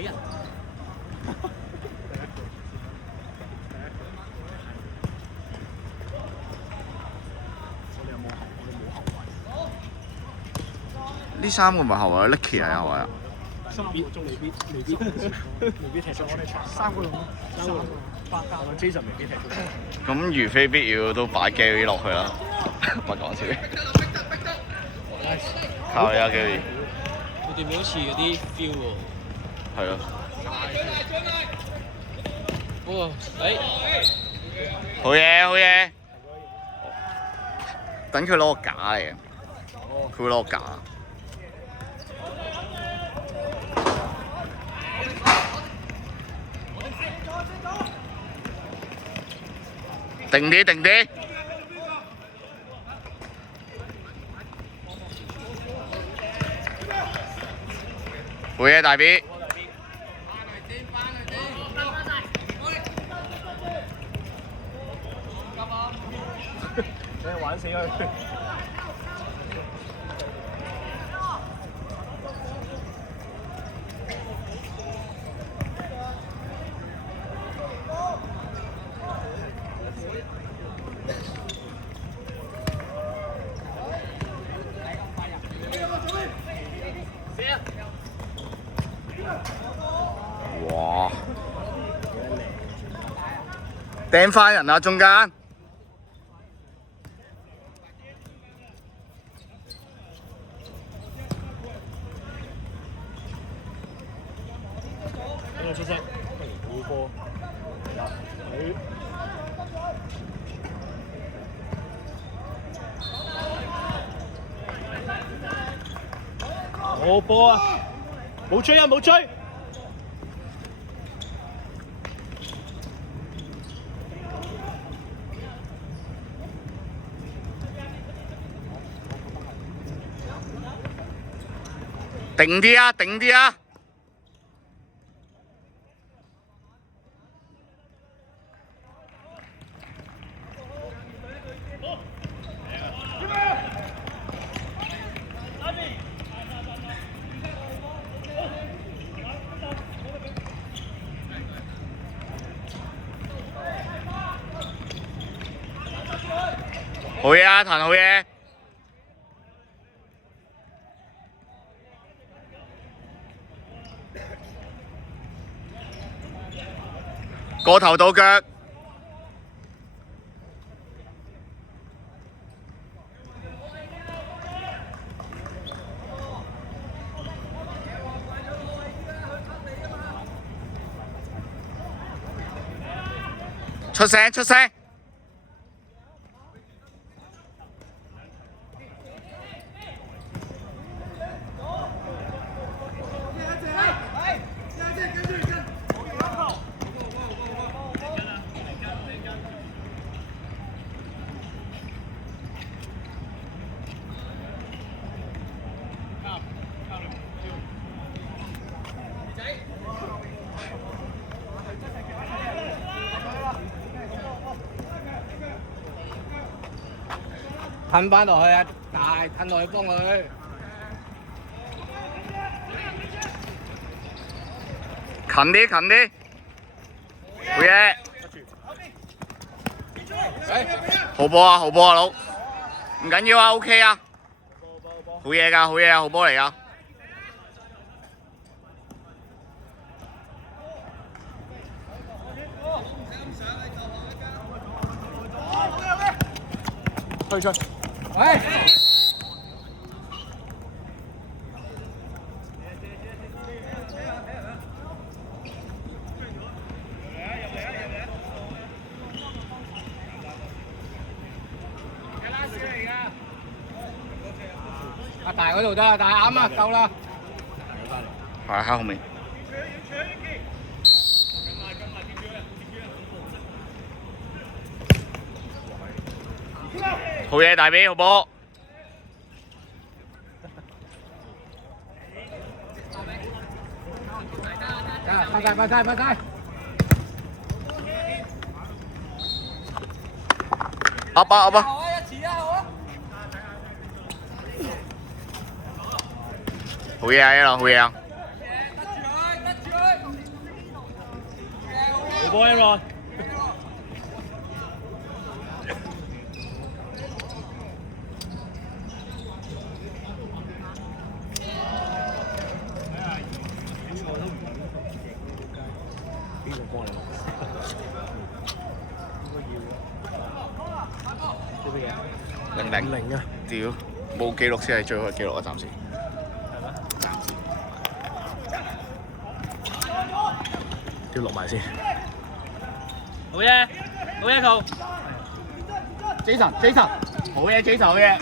俾人。呢3個咪後衞 ，Nicky 係後衞啊。未必踢出我哋場3個咯，3個8加，Jason 未必踢出。咁如非必要都擺 Gary 落去啦，唔係講笑。靠你啊 Gary！ 佢哋好似嗰啲 feel 喎。係咯。哇！好嘢好嘢！等佢攞個架嚟嘅，佢會攞個架。定啲定啲！好嘢大 B！ 你玩死佢！哇！掟快人啊，中間！等佢出聲，好波，係啦，好波啊！冇追啊！冇追！定啲啊！定啲啊！好嘢啊，彈好嘢！過頭到腳，出聲出聲！褪翻落去啊！大褪落去幫佢。近啲近啲，好嘢！好波啊好波啊佬，唔緊要啊 OK 啊，好嘢㗎好嘢啊好波嚟㗎。退出。喂！阿大嗰度得啦，大啱啦，夠啦。係喺後面。好嘢大 B 好波。快晒快晒快晒！up啊 up 啊！好嘢啊一路好嘢啊！波 Aaron。邊個幫你？做乜嘢0-0啊！屌，冇記錄先係最好嘅記錄啊！暫時。要落埋先。好嘢，好嘢，球。Jason，好嘢，Jason 好嘢。